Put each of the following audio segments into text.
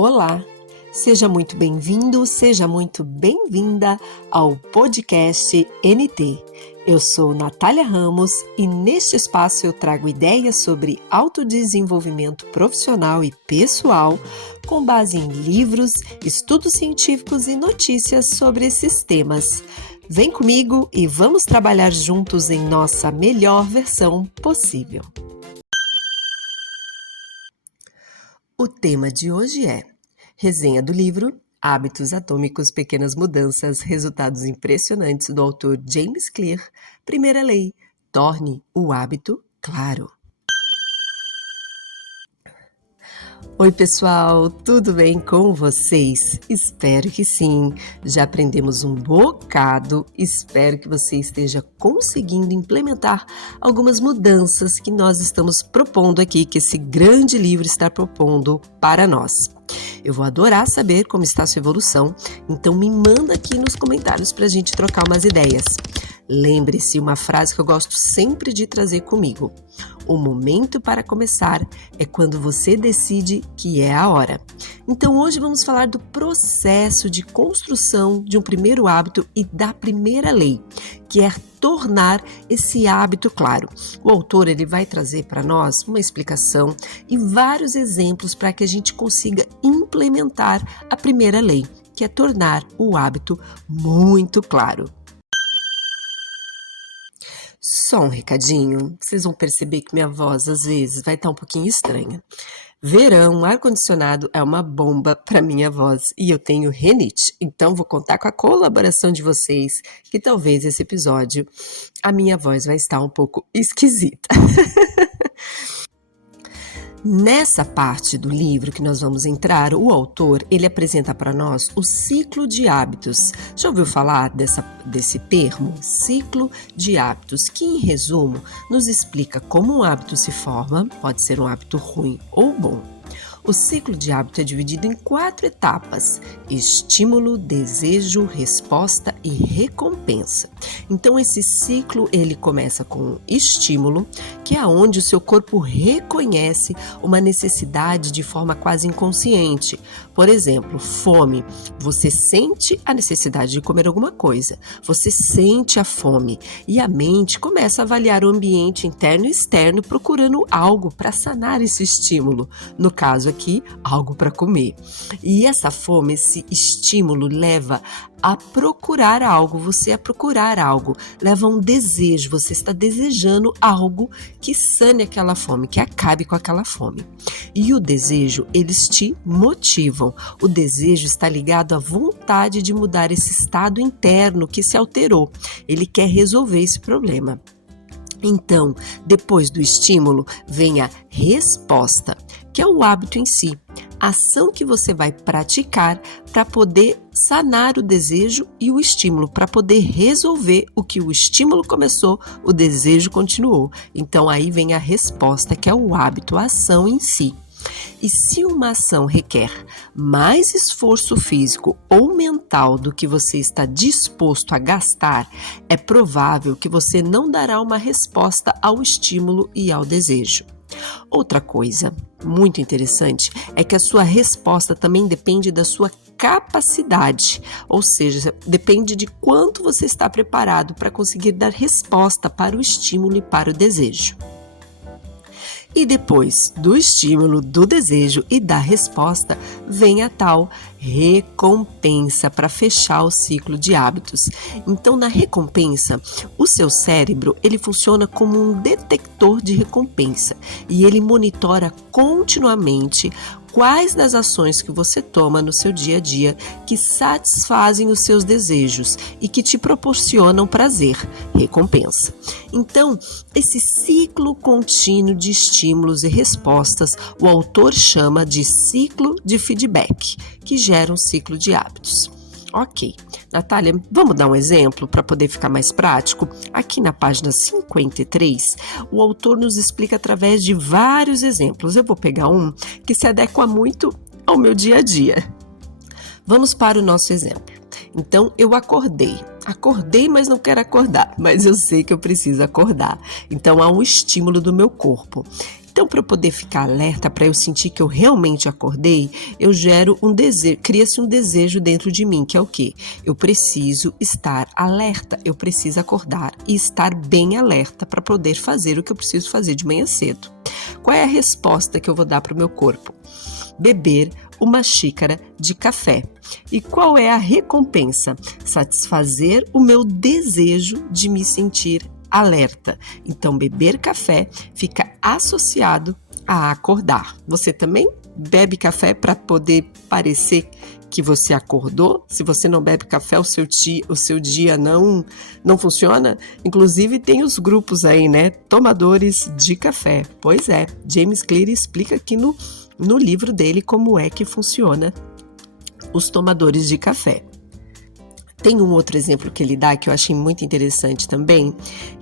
Olá, seja muito bem-vindo, seja muito bem-vinda ao podcast NT. Eu sou Natália Ramos e neste espaço eu trago ideias sobre autodesenvolvimento profissional e pessoal com base em livros, estudos científicos e notícias sobre esses temas. Vem comigo e vamos trabalhar juntos em nossa melhor versão possível. O tema de hoje é resenha do livro Hábitos Atômicos, Pequenas Mudanças, Resultados Impressionantes, do autor James Clear. Primeira lei, torne o hábito claro. Oi pessoal, tudo bem com vocês? Espero que sim, já aprendemos um bocado, espero que você esteja conseguindo implementar algumas mudanças que nós estamos propondo aqui, que esse grande livro está propondo para nós. Eu vou adorar saber como está a sua evolução, então me manda aqui nos comentários para a gente trocar umas ideias. Lembre-se, uma frase que eu gosto sempre de trazer comigo. O momento para começar é quando você decide que é a hora. Então hoje vamos falar do processo de construção de um primeiro hábito e da primeira lei, que é tornar esse hábito claro. O autor ele vai trazer para nós uma explicação e vários exemplos para que a gente consiga implementar a primeira lei, que é tornar o hábito muito claro. Só um recadinho, vocês vão perceber que minha voz às vezes vai estar um pouquinho estranha. Verão, ar-condicionado é uma bomba para minha voz e eu tenho rinite, então vou contar com a colaboração de vocês, que talvez esse episódio a minha voz vai estar um pouco esquisita. Nessa parte do livro que nós vamos entrar, o autor ele apresenta para nós o ciclo de hábitos. Já ouviu falar desse termo? Ciclo de hábitos, que em resumo nos explica como um hábito se forma, pode ser um hábito ruim ou bom. O ciclo de hábito é dividido em 4 etapas: estímulo, desejo, resposta e recompensa. Então esse ciclo ele começa com estímulo, que é onde o seu corpo reconhece uma necessidade de forma quase inconsciente. Por exemplo, fome. Você sente a necessidade de comer alguma coisa, você sente a fome e a mente começa a avaliar o ambiente interno e externo procurando algo para sanar esse estímulo. No caso aqui, algo para comer. E essa fome, esse estímulo leva a procurar algo, você a procurar algo, leva a um desejo, você está desejando algo que sane aquela fome, que acabe com aquela fome. E o desejo, eles te motivam. O desejo está ligado à vontade de mudar esse estado interno que se alterou. Ele quer resolver esse problema. Então, depois do estímulo, vem a resposta, que é o hábito em si, a ação que você vai praticar para poder sanar o desejo e o estímulo, para poder resolver o que o estímulo começou, o desejo continuou. Então, aí vem a resposta, que é o hábito, a ação em si. E se uma ação requer mais esforço físico ou mental do que você está disposto a gastar, é provável que você não dará uma resposta ao estímulo e ao desejo. Outra coisa muito interessante é que a sua resposta também depende da sua capacidade, ou seja, depende de quanto você está preparado para conseguir dar resposta para o estímulo e para o desejo. E depois do estímulo, do desejo e da resposta, vem a tal recompensa para fechar o ciclo de hábitos. Então, na recompensa, o seu cérebro ele funciona como um detector de recompensa e ele monitora continuamente quais das ações que você toma no seu dia a dia que satisfazem os seus desejos e que te proporcionam prazer, recompensa. Então, esse ciclo contínuo de estímulos e respostas, o autor chama de ciclo de feedback, que gera um ciclo de hábitos. Ok, Natália, vamos dar um exemplo para poder ficar mais prático? Aqui na página 53, o autor nos explica através de vários exemplos. Eu vou pegar um que se adequa muito ao meu dia a dia. Vamos para o nosso exemplo. Então, eu acordei, mas não quero acordar, mas eu sei que eu preciso acordar. Então, há um estímulo do meu corpo. Então, para eu poder ficar alerta, para eu sentir que eu realmente acordei, eu gero um desejo, cria-se um desejo dentro de mim, que é o quê? Eu preciso estar alerta, eu preciso acordar e estar bem alerta para poder fazer o que eu preciso fazer de manhã cedo. Qual é a resposta que eu vou dar para o meu corpo? Beber uma xícara de café. E qual é a recompensa? Satisfazer o meu desejo de me sentir alerta. Então, beber café fica associado a acordar. Você também bebe café para poder parecer que você acordou? Se você não bebe café, o seu dia não funciona? Inclusive, tem os grupos aí, né? Tomadores de café. Pois é, James Clear explica aqui no livro dele como é que funciona os tomadores de café. Tem um outro exemplo que ele dá que eu achei muito interessante também,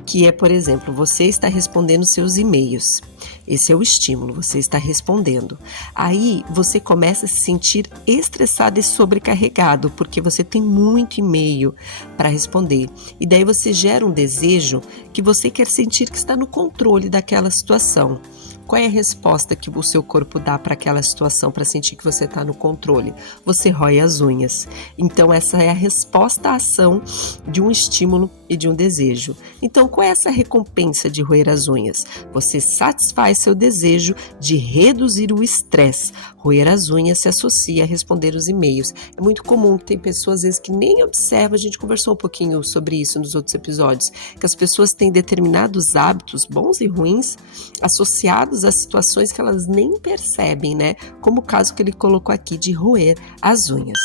que é, por exemplo, você está respondendo seus e-mails. Esse é o estímulo, você está respondendo. Aí você começa a se sentir estressado e sobrecarregado, porque você tem muito e-mail para responder. E daí você gera um desejo que você quer sentir que está no controle daquela situação. Qual é a resposta que o seu corpo dá para aquela situação, para sentir que você está no controle? Você rói as unhas. Então, essa é a resposta à ação de um estímulo e de um desejo. Então, qual é essa recompensa de roer as unhas? Você satisfaz seu desejo de reduzir o estresse. Roer as unhas se associa a responder os e-mails. É muito comum que tem pessoas, às vezes, que nem observam. A gente conversou um pouquinho sobre isso nos outros episódios, que as pessoas têm determinados hábitos, bons e ruins, associados a situações que elas nem percebem, né? Como o caso que ele colocou aqui de roer as unhas.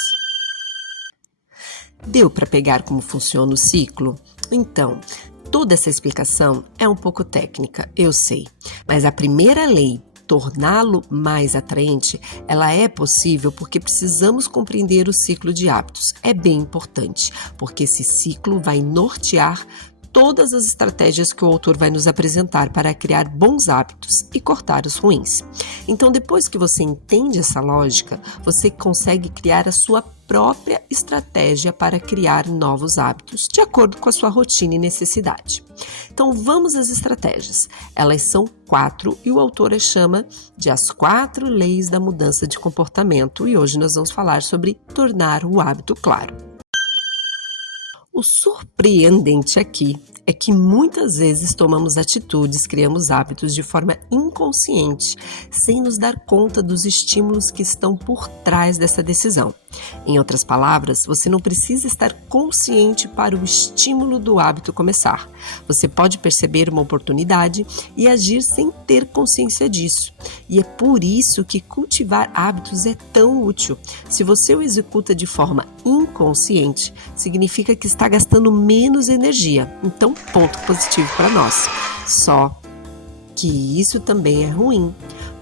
Deu para pegar como funciona o ciclo? Então, toda essa explicação é um pouco técnica, eu sei, mas a primeira lei, torná-lo mais atraente, ela é possível porque precisamos compreender o ciclo de hábitos. É bem importante, porque esse ciclo vai nortear todas as estratégias que o autor vai nos apresentar para criar bons hábitos e cortar os ruins. Então, depois que você entende essa lógica, você consegue criar a sua própria estratégia para criar novos hábitos, de acordo com a sua rotina e necessidade. Então, vamos às estratégias. Elas são 4 e o autor as chama de as 4 leis da mudança de comportamento, e hoje nós vamos falar sobre tornar o hábito claro. O surpreendente aqui é que muitas vezes tomamos atitudes, criamos hábitos de forma inconsciente, sem nos dar conta dos estímulos que estão por trás dessa decisão. Em outras palavras, você não precisa estar consciente para o estímulo do hábito começar. Você pode perceber uma oportunidade e agir sem ter consciência disso. E é por isso que cultivar hábitos é tão útil. Se você o executa de forma inconsciente, significa que está gastando menos energia. Então, ponto positivo para nós. Só que isso também é ruim,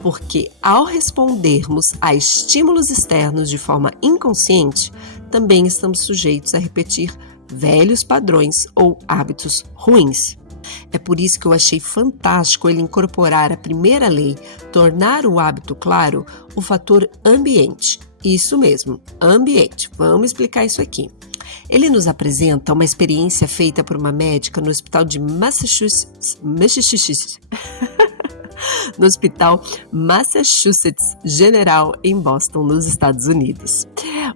porque ao respondermos a estímulos externos de forma inconsciente, também estamos sujeitos a repetir velhos padrões ou hábitos ruins. É por isso que eu achei fantástico ele incorporar a primeira lei, tornar o hábito claro, o fator ambiente. Isso mesmo, ambiente. Vamos explicar isso aqui. Ele nos apresenta uma experiência feita por uma médica no hospital de Massachusetts. No Hospital Massachusetts General em Boston, nos Estados Unidos.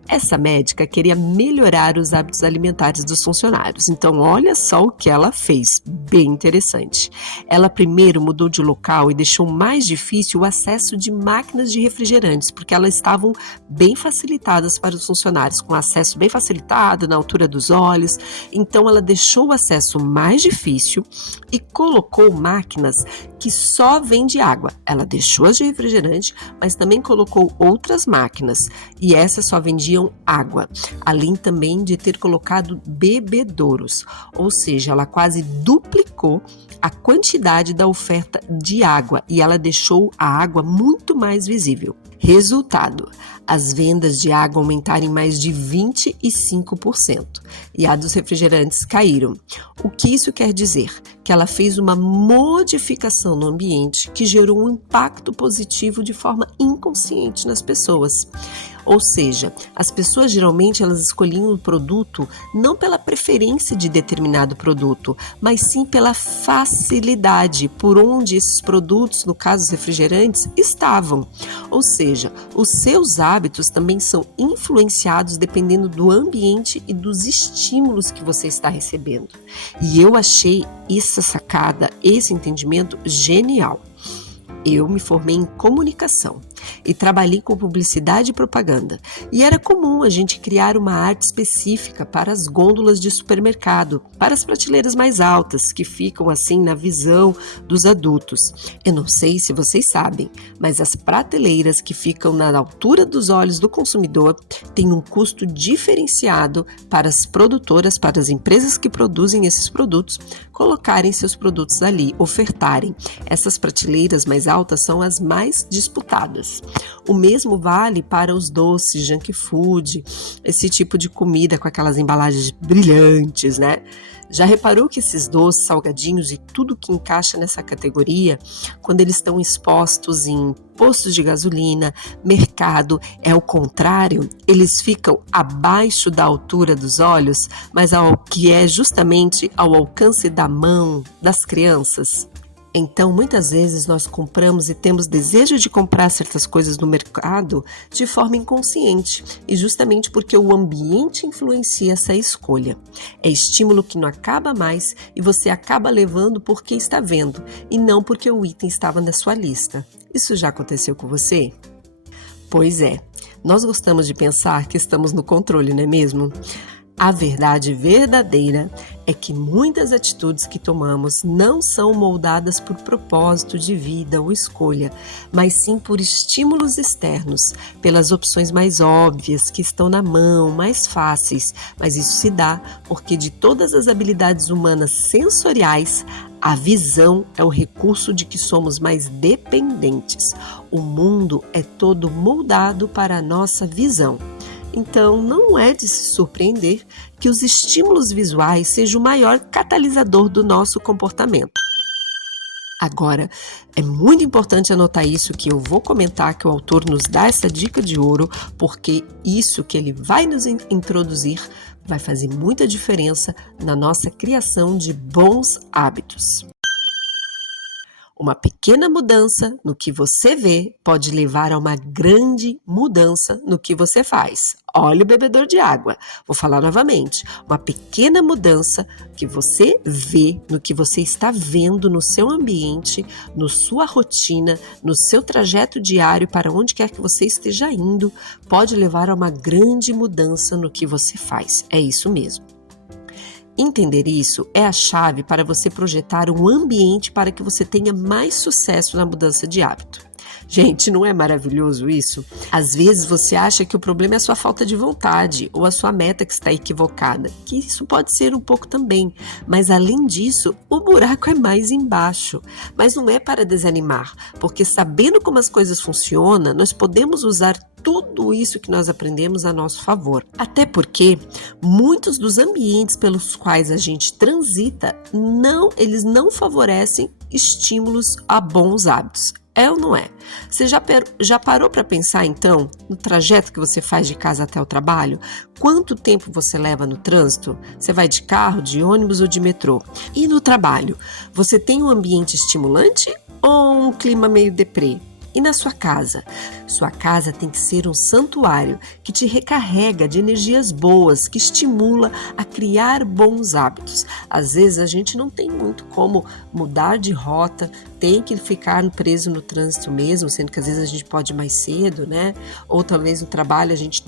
Essa médica queria melhorar os hábitos alimentares dos funcionários. Então, olha só o que ela fez, bem interessante. Ela primeiro mudou de local e deixou mais difícil o acesso de máquinas de refrigerantes, porque elas estavam bem facilitadas para os funcionários, com acesso bem facilitado, na altura dos olhos. Então, ela deixou o acesso mais difícil e colocou máquinas que só vende água. Ela deixou as de refrigerante, mas também colocou outras máquinas, e essas só vendiam água, além também de ter colocado bebedouros, ou seja, ela quase duplicou a quantidade da oferta de água e ela deixou a água muito mais visível. Resultado: as vendas de água aumentaram em mais de 25% e a dos refrigerantes caíram. O que isso quer dizer? Que ela fez uma modificação no ambiente que gerou um impacto positivo de forma inconsciente nas pessoas. Ou seja, as pessoas geralmente elas escolhiam o produto não pela preferência de determinado produto, mas sim pela facilidade por onde esses produtos, no caso os refrigerantes, estavam. Ou seja, os seus hábitos também são influenciados dependendo do ambiente e dos estímulos que você está recebendo. E eu achei essa sacada, esse entendimento genial. Eu me formei em comunicação e trabalhei com publicidade e propaganda. E era comum a gente criar uma arte específica para as gôndolas de supermercado, para as prateleiras mais altas, que ficam assim na visão dos adultos. Eu não sei se vocês sabem, mas as prateleiras que ficam na altura dos olhos do consumidor têm um custo diferenciado para as produtoras, para as empresas que produzem esses produtos, colocarem seus produtos ali, ofertarem. Essas prateleiras mais altas são as mais disputadas. O mesmo vale para os doces, junk food, esse tipo de comida com aquelas embalagens brilhantes, né? Já reparou que esses doces, salgadinhos e tudo que encaixa nessa categoria, quando eles estão expostos em postos de gasolina, mercado, é ao contrário, eles ficam abaixo da altura dos olhos, mas ao que é justamente ao alcance da mão das crianças? Então, muitas vezes nós compramos e temos desejo de comprar certas coisas no mercado de forma inconsciente, e justamente porque o ambiente influencia essa escolha. É estímulo que não acaba mais e você acaba levando porque está vendo, e não porque o item estava na sua lista. Isso já aconteceu com você? Pois é, nós gostamos de pensar que estamos no controle, não é mesmo? A verdade verdadeira é que muitas atitudes que tomamos não são moldadas por propósito de vida ou escolha, mas sim por estímulos externos, pelas opções mais óbvias que estão na mão, mais fáceis. Mas isso se dá porque de todas as habilidades humanas sensoriais, a visão é o recurso de que somos mais dependentes. O mundo é todo moldado para a nossa visão. Então, não é de se surpreender que os estímulos visuais sejam o maior catalisador do nosso comportamento. Agora, é muito importante anotar isso que eu vou comentar, que o autor nos dá essa dica de ouro, porque isso que ele vai nos introduzir vai fazer muita diferença na nossa criação de bons hábitos. Uma pequena mudança no que você vê pode levar a uma grande mudança no que você faz. Olha o bebedor de água. Vou falar novamente. Uma pequena mudança que você vê no que você está vendo no seu ambiente, na sua rotina, no seu trajeto diário para onde quer que você esteja indo, pode levar a uma grande mudança no que você faz. É isso mesmo. Entender isso é a chave para você projetar um ambiente para que você tenha mais sucesso na mudança de hábito. Gente, não é maravilhoso isso? Às vezes você acha que o problema é a sua falta de vontade ou a sua meta que está equivocada, que isso pode ser um pouco também, mas além disso, o buraco é mais embaixo. Mas não é para desanimar, porque sabendo como as coisas funcionam, nós podemos usar tudo isso que nós aprendemos a nosso favor. Até porque muitos dos ambientes pelos quais a gente transita, eles não favorecem estímulos a bons hábitos. É ou não é? Você já parou para pensar, então, no trajeto que você faz de casa até o trabalho? Quanto tempo você leva no trânsito? Você vai de carro, de ônibus ou de metrô? E no trabalho, você tem um ambiente estimulante ou um clima meio deprê? E na sua casa? Sua casa tem que ser um santuário que te recarrega de energias boas, que estimula a criar bons hábitos. Às vezes a gente não tem muito como mudar de rota, tem que ficar preso no trânsito mesmo, sendo que às vezes a gente pode ir mais cedo, né? Ou talvez no trabalho a gente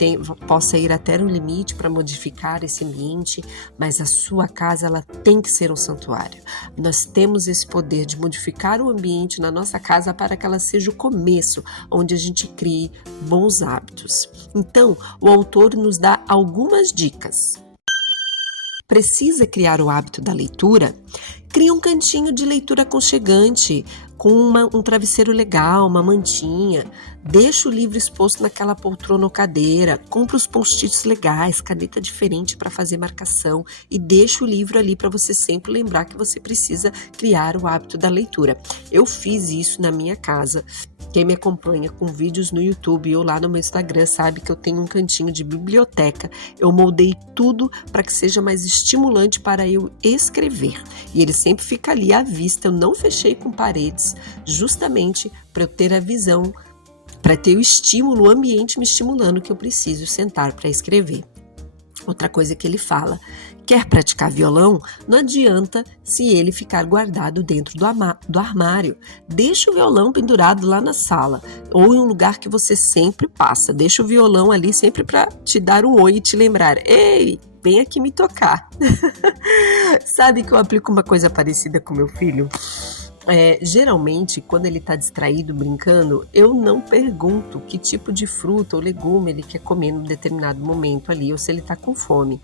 possa ir até um limite para modificar esse ambiente, mas a sua casa ela tem que ser um santuário. Nós temos esse poder de modificar o ambiente na nossa casa para que ela seja o começo, onde a gente crie bons hábitos. Então, o autor nos dá algumas dicas. Precisa criar o hábito da leitura? Cria um cantinho de leitura aconchegante, com um travesseiro legal, uma mantinha. Deixa o livro exposto naquela poltrona ou cadeira. Compra os post-its legais, caneta diferente para fazer marcação e deixa o livro ali para você sempre lembrar que você precisa criar o hábito da leitura. Eu fiz isso na minha casa. Quem me acompanha com vídeos no YouTube ou lá no meu Instagram sabe que eu tenho um cantinho de biblioteca. Eu moldei tudo para que seja mais estimulante para eu escrever. E ele sempre fica ali à vista. Eu não fechei com paredes, justamente para eu ter a visão, para ter o estímulo, o ambiente me estimulando que eu preciso sentar para escrever. Outra coisa que ele fala: quer praticar violão? Não adianta se ele ficar guardado dentro do armário. Deixa o violão pendurado lá na sala ou em um lugar que você sempre passa. Deixa o violão ali sempre para te dar um oi e te lembrar: ei, vem aqui me tocar. Sabe que eu aplico uma coisa parecida com meu filho? Geralmente, quando ele está distraído, brincando, eu não pergunto que tipo de fruta ou legume ele quer comer num determinado momento ali, ou se ele está com fome.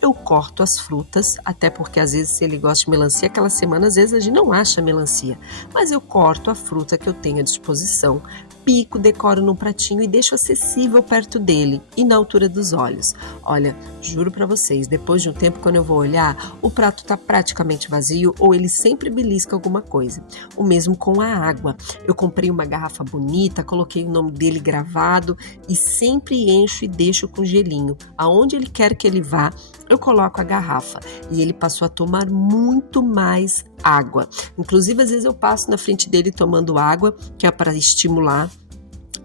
Eu corto as frutas, até porque às vezes se ele gosta de melancia, aquela semana às vezes a gente não acha melancia, mas eu corto a fruta que eu tenho à disposição, pico, decoro num pratinho e deixo acessível perto dele e na altura dos olhos. Olha, juro para vocês, depois de um tempo, quando eu vou olhar, o prato está praticamente vazio ou ele sempre belisca alguma coisa. O mesmo com a água. Eu comprei uma garrafa bonita, coloquei o nome dele gravado e sempre encho e deixo com gelinho. Aonde ele quer que ele vá, eu coloco a garrafa e ele passou a tomar muito mais água. Inclusive, às vezes eu passo na frente dele tomando água, que é para estimular.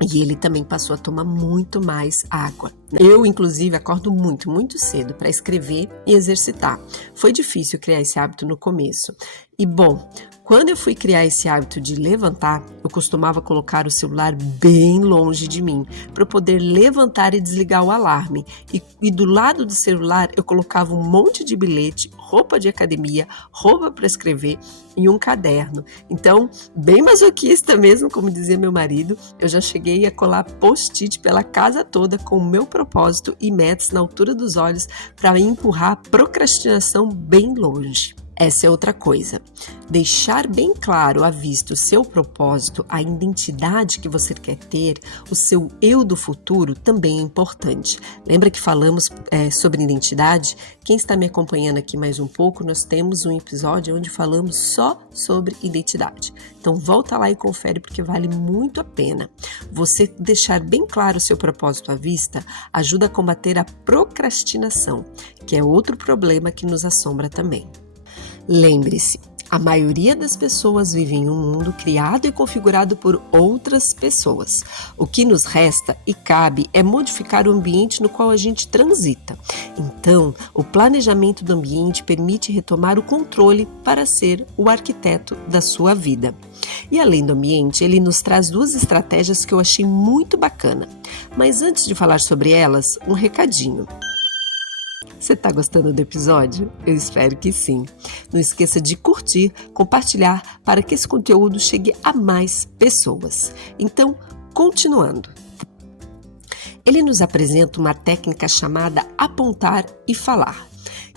E ele também passou a tomar muito mais água. Eu, inclusive, acordo muito cedo para escrever e exercitar. Foi difícil criar esse hábito no começo. E, bom, quando eu fui criar esse hábito de levantar, eu costumava colocar o celular bem longe de mim, para eu poder levantar e desligar o alarme. E do lado do celular, eu colocava um monte de bilhete, roupa de academia, roupa para escrever e um caderno. Então, bem masoquista mesmo, como dizia meu marido, eu já cheguei a colar post-it pela casa toda com o meu propósito e metas na altura dos olhos para empurrar a procrastinação bem longe. Essa é outra coisa. Deixar bem claro à vista o seu propósito, a identidade que você quer ter, o seu eu do futuro também é importante. Lembra que falamos sobre identidade? Quem está me acompanhando aqui mais um pouco, nós temos um episódio onde falamos só sobre identidade. Então volta lá e confere porque vale muito a pena. Você deixar bem claro o seu propósito à vista ajuda a combater a procrastinação, que é outro problema que nos assombra também. Lembre-se, a maioria das pessoas vive em um mundo criado e configurado por outras pessoas. O que nos resta e cabe é modificar o ambiente no qual a gente transita. Então, o planejamento do ambiente permite retomar o controle para ser o arquiteto da sua vida. E além do ambiente, ele nos traz duas estratégias que eu achei muito bacana. Mas antes de falar sobre elas, um recadinho. Você está gostando do episódio? Eu espero que sim. Não esqueça de curtir, compartilhar para que esse conteúdo chegue a mais pessoas. Então, continuando. Ele nos apresenta uma técnica chamada apontar e falar,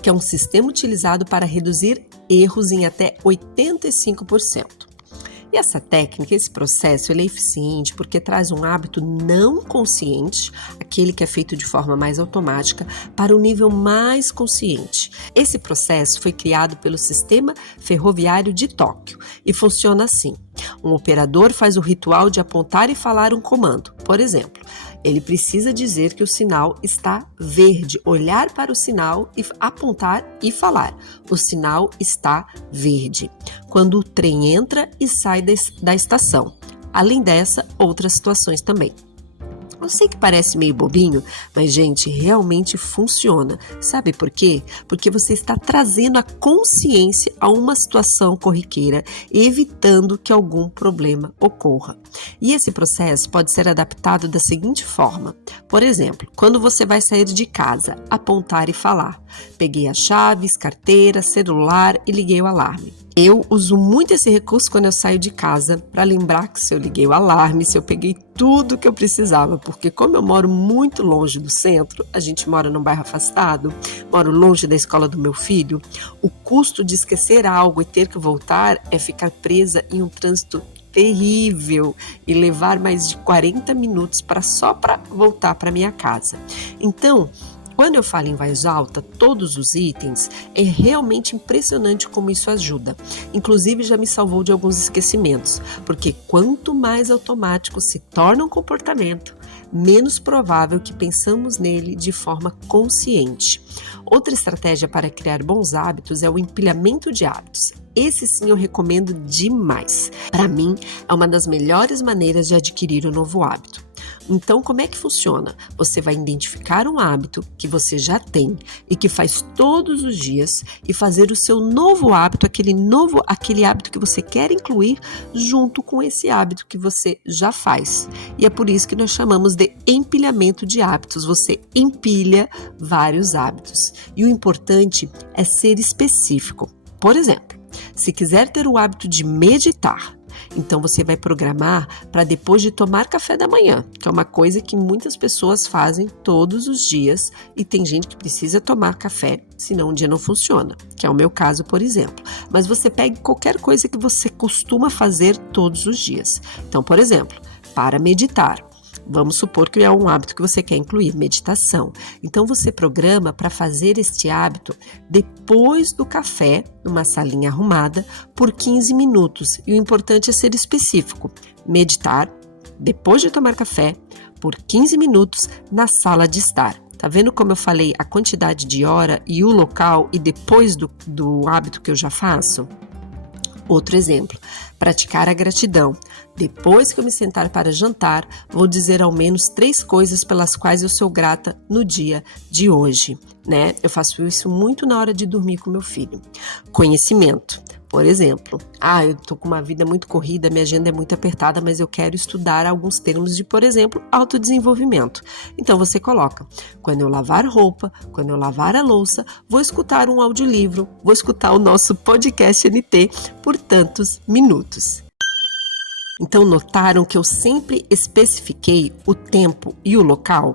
que é um sistema utilizado para reduzir erros em até 85%. E essa técnica, esse processo, ele é eficiente porque traz um hábito não consciente, aquele que é feito de forma mais automática, para um nível mais consciente. Esse processo foi criado pelo Sistema Ferroviário de Tóquio e funciona assim. Um operador faz o ritual de apontar e falar um comando. Por exemplo, ele precisa dizer que o sinal está verde, olhar para o sinal e apontar e falar: o sinal está verde. Quando o trem entra e sai da estação. Além dessa, outras situações também. Eu sei que parece meio bobinho, mas, gente, realmente funciona. Sabe por quê? Porque você está trazendo a consciência a uma situação corriqueira, evitando que algum problema ocorra. E esse processo pode ser adaptado da seguinte forma. Por exemplo, quando você vai sair de casa, apontar e falar: peguei as chaves, carteira, celular e liguei o alarme. Eu uso muito esse recurso quando eu saio de casa para lembrar que se eu liguei o alarme, se eu peguei tudo que eu precisava, porque como eu moro muito longe do centro, a gente mora num bairro afastado, moro longe da escola do meu filho, o custo de esquecer algo e ter que voltar é ficar presa em um trânsito terrível e levar mais de 40 minutos só para voltar para minha casa. Então, quando eu falo em voz alta, todos os itens, é realmente impressionante como isso ajuda. Inclusive, já me salvou de alguns esquecimentos, porque quanto mais automático se torna um comportamento, menos provável que pensamos nele de forma consciente. Outra estratégia para criar bons hábitos é o empilhamento de hábitos. Esse sim eu recomendo demais. Para mim, é uma das melhores maneiras de adquirir um novo hábito. Então, como é que funciona? Você vai identificar um hábito que você já tem e que faz todos os dias e fazer o seu novo hábito, aquele hábito que você quer incluir junto com esse hábito que você já faz. E é por isso que nós chamamos de empilhamento de hábitos. Você empilha vários hábitos. E o importante é ser específico. Por exemplo, se quiser ter o hábito de meditar, então você vai programar para depois de tomar café da manhã, que é uma coisa que muitas pessoas fazem todos os dias e tem gente que precisa tomar café, senão um dia não funciona, que é o meu caso, por exemplo. Mas você pegue qualquer coisa que você costuma fazer todos os dias. Então, por exemplo, para meditar. Vamos supor que é um hábito que você quer incluir, meditação. Então, você programa para fazer este hábito depois do café, numa salinha arrumada, por 15 minutos. E o importante é ser específico. Meditar, depois de tomar café, por 15 minutos, na sala de estar. Tá vendo como eu falei a quantidade de hora e o local e depois do hábito que eu já faço? Outro exemplo, praticar a gratidão. Depois que eu me sentar para jantar, vou dizer ao menos 3 coisas pelas quais eu sou grata no dia de hoje, né? Eu faço isso muito na hora de dormir com meu filho. Conhecimento. Por exemplo, eu tô com uma vida muito corrida, minha agenda é muito apertada, mas eu quero estudar alguns termos de, por exemplo, autodesenvolvimento. Então você coloca, quando eu lavar roupa, quando eu lavar a louça, vou escutar um audiolivro, vou escutar o nosso podcast NT por tantos minutos. Então notaram que eu sempre especifiquei o tempo e o local?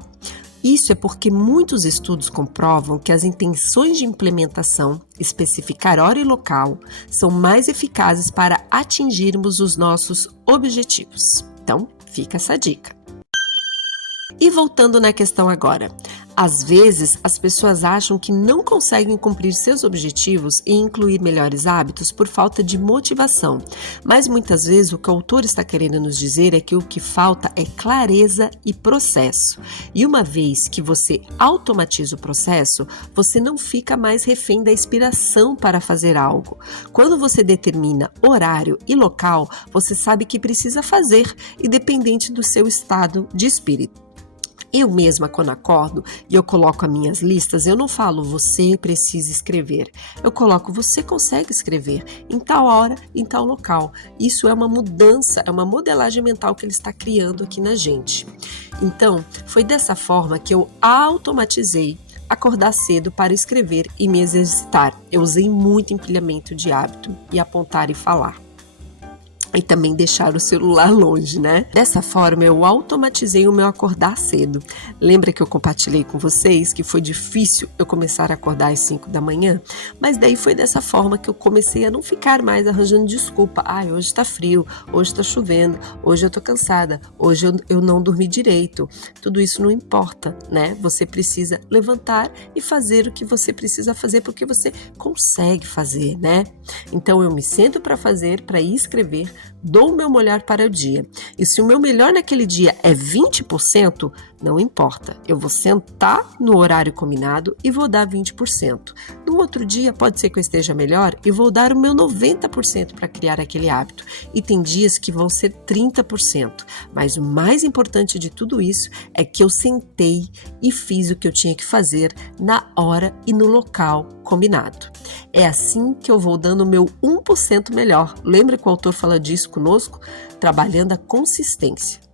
Isso é porque muitos estudos comprovam que as intenções de implementação, especificar hora e local, são mais eficazes para atingirmos os nossos objetivos. Então, fica essa dica. E voltando na questão agora, às vezes as pessoas acham que não conseguem cumprir seus objetivos e incluir melhores hábitos por falta de motivação, mas muitas vezes o que o autor está querendo nos dizer é que o que falta é clareza e processo. E uma vez que você automatiza o processo, você não fica mais refém da inspiração para fazer algo. Quando você determina horário e local, você sabe que precisa fazer, independente do seu estado de espírito. Eu mesma, quando acordo e eu coloco as minhas listas, eu não falo você precisa escrever. Eu coloco você consegue escrever em tal hora, em tal local. Isso é uma mudança, é uma modelagem mental que ele está criando aqui na gente. Então, foi dessa forma que eu automatizei acordar cedo para escrever e me exercitar. Eu usei muito empilhamento de hábito e apontar e falar. E também deixar o celular longe, né? Dessa forma, eu automatizei o meu acordar cedo. Lembra que eu compartilhei com vocês que foi difícil eu começar a acordar às 5 da manhã? Mas daí foi dessa forma que eu comecei a não ficar mais arranjando desculpa. Hoje tá frio, hoje tá chovendo, hoje eu tô cansada, hoje eu não dormi direito. Tudo isso não importa, né? Você precisa levantar e fazer o que você precisa fazer porque você consegue fazer, né? Então eu me sento para fazer, para ir escrever, dou o meu melhor para o dia. E se o meu melhor naquele dia é 20%, não importa. Eu vou sentar no horário combinado e vou dar 20%. No outro dia pode ser que eu esteja melhor e vou dar o meu 90% para criar aquele hábito. E tem dias que vão ser 30%. Mas o mais importante de tudo isso é que eu sentei e fiz o que eu tinha que fazer na hora e no local combinado. É assim que eu vou dando o meu 1% melhor. Lembra que o autor fala disso conosco? Trabalhando a consistência.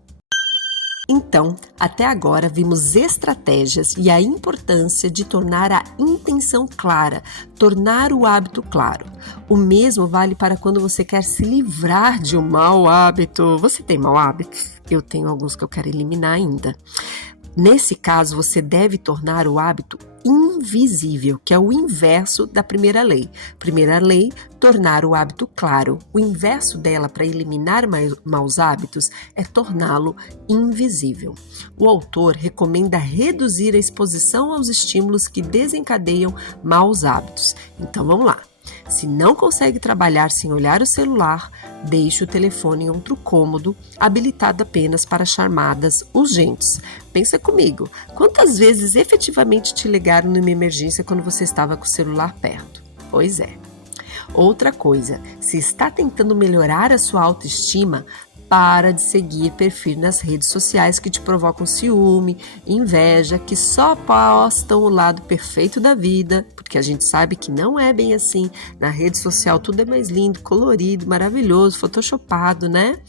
Então, até agora vimos estratégias e a importância de tornar a intenção clara, tornar o hábito claro. O mesmo vale para quando você quer se livrar de um mau hábito. Você tem mau hábitos? Eu tenho alguns que eu quero eliminar ainda. Nesse caso, você deve tornar o hábito invisível, que é o inverso da primeira lei. Primeira lei, tornar o hábito claro. O inverso dela para eliminar maus hábitos é torná-lo invisível. O autor recomenda reduzir a exposição aos estímulos que desencadeiam maus hábitos. Então vamos lá. Se não consegue trabalhar sem olhar o celular, deixe o telefone em outro cômodo, habilitado apenas para chamadas urgentes. Pensa comigo, quantas vezes efetivamente te ligaram numa emergência quando você estava com o celular perto? Pois é. Outra coisa, se está tentando melhorar a sua autoestima, para de seguir perfis nas redes sociais que te provocam ciúme, inveja, que só postam o lado perfeito da vida, porque a gente sabe que não é bem assim. Na rede social tudo é mais lindo, colorido, maravilhoso, photoshopado, né?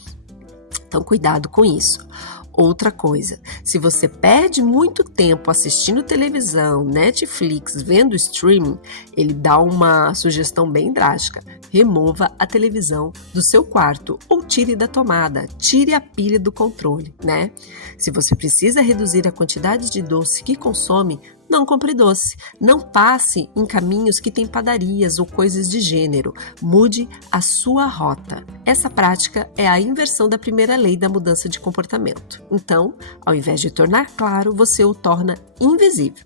Então cuidado com isso. Outra coisa, se você perde muito tempo assistindo televisão, Netflix, vendo streaming, ele dá uma sugestão bem drástica. Remova a televisão do seu quarto ou tire da tomada, tire a pilha do controle, né? Se você precisa reduzir a quantidade de doce que consome, não compre doce. Não passe em caminhos que têm padarias ou coisas de gênero. Mude a sua rota. Essa prática é a inversão da primeira lei da mudança de comportamento. Então, ao invés de tornar claro, você o torna invisível.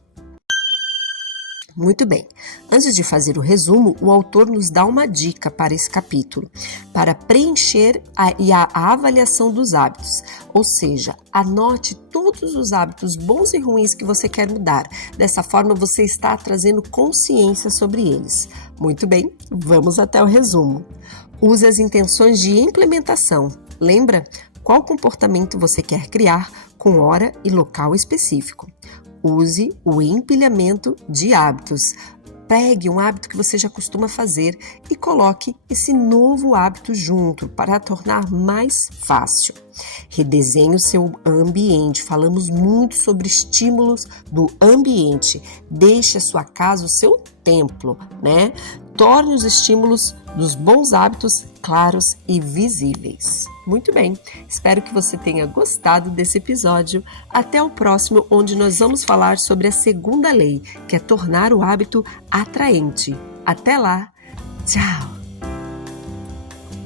Muito bem, antes de fazer o resumo, o autor nos dá uma dica para esse capítulo, para preencher a avaliação dos hábitos, ou seja, anote todos os hábitos bons e ruins que você quer mudar, dessa forma você está trazendo consciência sobre eles. Muito bem, vamos até o resumo. Use as intenções de implementação, lembra? Qual comportamento você quer criar com hora e local específico? Use o empilhamento de hábitos. Pegue um hábito que você já costuma fazer e coloque esse novo hábito junto para tornar mais fácil. Redesenhe o seu ambiente. Falamos muito sobre estímulos do ambiente. Deixe a sua casa o seu templo, né? Torne os estímulos dos bons hábitos claros e visíveis. Muito bem, espero que você tenha gostado desse episódio. Até o próximo, onde nós vamos falar sobre a segunda lei, que é tornar o hábito atraente. Até lá, tchau!